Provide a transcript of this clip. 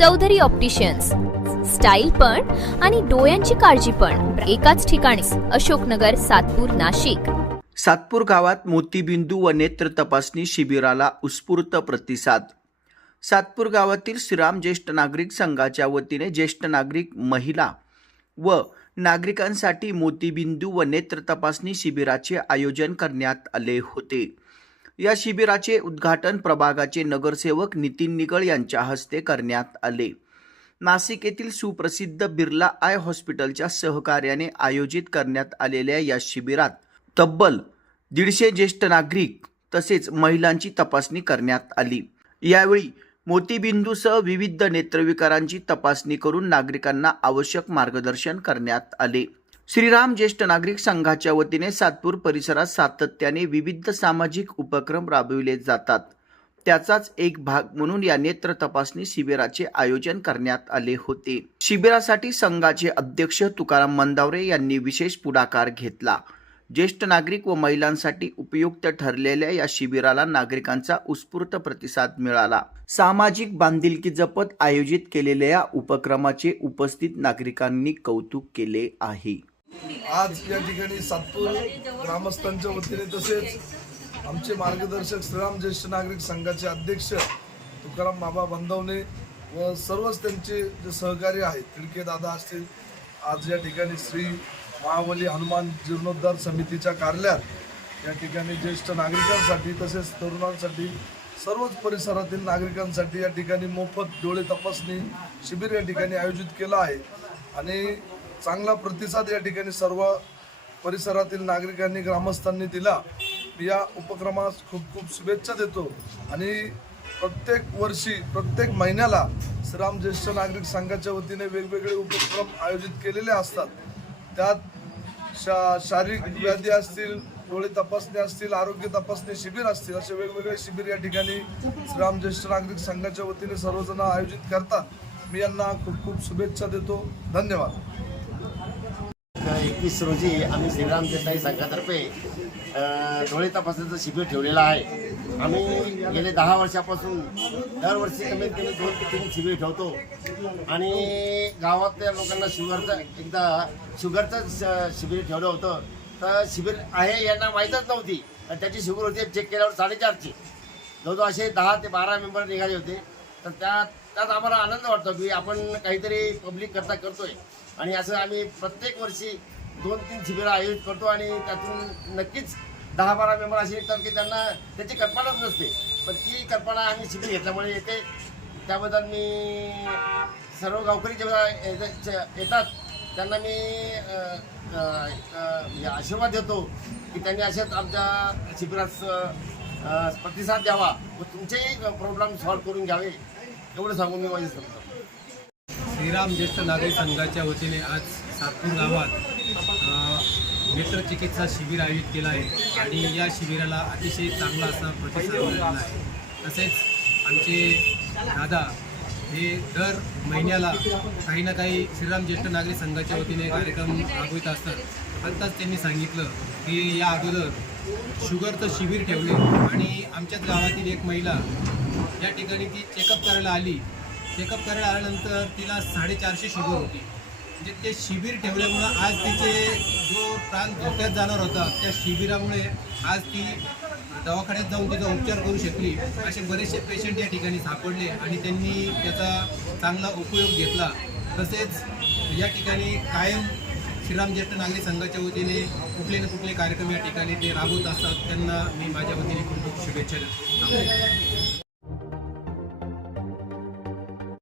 Chaudhari opticians, style पण आणि डोळ्यांची काळजी पण एकाच ठिकाणी. अशोकनगर, सातपूर, नाशिक. सातपूर गावात मोतीबिंदू व नेत्र तपासणी शिबिराला उत्स्फूर्त प्रतिसाद. सातपूर गावातील श्रीराम ज्येष्ठ नागरिक संघाच्या वतीने ज्येष्ठ नागरिक, महिला व नागरिकांसाठी मोतीबिंदू व नेत्र तपासणी शिबिराचे आयोजन करण्यात आले होते. या शिबिराचे उद्घाटन प्रभागाचे नगरसेवक नितीन निगळ यांच्या हस्ते करण्यात आले. नाशिक येथील सुप्रसिद्ध बिर्ला आय हॉस्पिटलच्या सहकार्याने आयोजित करण्यात आलेल्या या शिबिरात तब्बल 150 ज्येष्ठ नागरिक तसेच महिलांची तपासणी करण्यात आली. यावेळी मोतीबिंदूसह विविध नेत्रविकारांची तपासणी करून नागरिकांना आवश्यक मार्गदर्शन करण्यात आले. श्रीराम ज्येष्ठ नागरिक संघाच्या वतीने सातपूर परिसरात सातत्याने विविध सामाजिक उपक्रम राबविले जातात. त्याचाच एक भाग म्हणून या नेत्र तपासणी शिबिराचे आयोजन करण्यात आले होते. शिबिरासाठी संघाचे अध्यक्ष तुकाराम मंदावरे यांनी विशेष पुढाकार घेतला. ज्येष्ठ नागरिक व महिलांसाठी उपयुक्त ठरलेल्या या शिबिराला नागरिकांचा उत्स्फूर्त प्रतिसाद मिळाला. सामाजिक बांधिलकी जपत आयोजित केलेल्या या उपक्रमाचे उपस्थित नागरिकांनी कौतुक केले आहे. आज या ठिकाणी सातपूर ग्रामस्थांच्या वतीने तसेच आमचे मार्गदर्शक श्रीराम ज्येष्ठ नागरिक संघाचे अध्यक्ष तुकाराम बाबा बंदवणे व सर्वच त्यांचे जे सहकारी आहेत, तिडके दादा असतील, आज या ठिकाणी श्री महाबली हनुमान जीर्णोद्धार समितीच्या कार्यालयात या ठिकाणी ज्येष्ठ नागरिकांसाठी तसेच तरुणांसाठी सर्वच परिसरातील नागरिकांसाठी या ठिकाणी मोफत डोळे तपासणी शिबिर या ठिकाणी आयोजित केलं आहे आणि चांगला प्रतिसाद या ठिकाणी सर्व परिसरातील नागरिकांनी, ग्रामस्थांनी दिला. मी या उपक्रमास खूप खूप शुभेच्छा देतो आणि प्रत्येक वर्षी, प्रत्येक महिन्याला श्रीराम ज्येष्ठ नागरिक संघाच्या वतीने वेगवेगळे उपक्रम आयोजित केलेले असतात. त्यात शारीरिक व्याधी असतील, डोळे तपासणी असतील, आरोग्य तपासणी शिबिर असतील, असे वेगवेगळे शिबिर या ठिकाणी श्रीराम ज्येष्ठ नागरिक संघाच्या वतीने सर्वजण आयोजित करतात. मी यांना खूप खूप शुभेच्छा देतो. धन्यवाद. 21 रोजी आम्ही श्रीराम ज्येष्ठ नागरिक संघातर्फे डोळे तपासणीचं शिबिर ठेवलेलं आहे. आम्ही गेले 10 वर्षापासून दरवर्षी कमीत कमी 2 ते 3 शिबिर ठेवतो आणि गावातल्या लोकांना शुगरचं शिबिर ठेवलं होतं. तर शिबिर आहे यांना माहीतच नव्हती. त्याची शुगर होती, चेक केल्यावर 4.5ची जवळजवळ असे 10 ते 12 मेंबर निघाले होते. तर त्यात आम्हाला आनंद वाटतो की आपण काहीतरी पब्लिक करता करतोय आणि असं आम्ही प्रत्येक वर्षी 2-3 शिबिरं आयोजित करतो आणि त्यातून नक्कीच 10-12 मेंबर असे येतात की त्यांना त्याची कल्पनाच नसते, पण ती कल्पना आम्ही शिबिर घेतल्यामुळे येते. त्याबद्दल मी सर्व गावकरी जेव्हा येतात त्यांना मी आशीर्वाद देतो की त्यांनी असेच आमच्या शिबिरास प्रतिसाद द्यावा व तुमचेही प्रॉब्लेम सॉल्व्ह करून घ्यावे, एवढं सांगून मी माझे सांगतो. श्रीराम ज्येष्ठ नागरिक संघाच्या वतीने आज सातपूर गावात नेत्रचिकित्सा शिबिर आयोजित केलं आहे आणि या शिबिराला अतिशय चांगला असा प्रतिसाद मिळालेला आहे. तसेच आमचे दादा हे दर महिन्याला काही ना काही श्रीराम ज्येष्ठ नागरिक संघाच्या वतीने कार्यक्रम राबवित असतात. आत्ताच त्यांनी सांगितलं की या अगोदर शुगरचं शिबिर ठेवले आणि आमच्याच गावातील एक महिला या ठिकाणी ती चेकअप करायला आली. चेकअप करायला आल्यानंतर तिला 450 शुगर होती. म्हणजे ते शिबिर ठेवल्यामुळं आज तिचे जो प्राण धोक्यात जाणार होता, त्या शिबिरामुळे आज ती दवाखान्यात जाऊन तिचा उपचार करू शकली. असे बरेचसे पेशंट या ठिकाणी सापडले आणि त्यांनी त्याचा चांगला उपयोग घेतला. तसेच या ठिकाणी कायम श्रीराम ज्येष्ठ नागरिक संघाच्या वतीने कुठले ना कुठले कार्यक्रम या ठिकाणी ते राबवत असतात. त्यांना मी माझ्या वतीने खूप खूप शुभेच्छा देतो.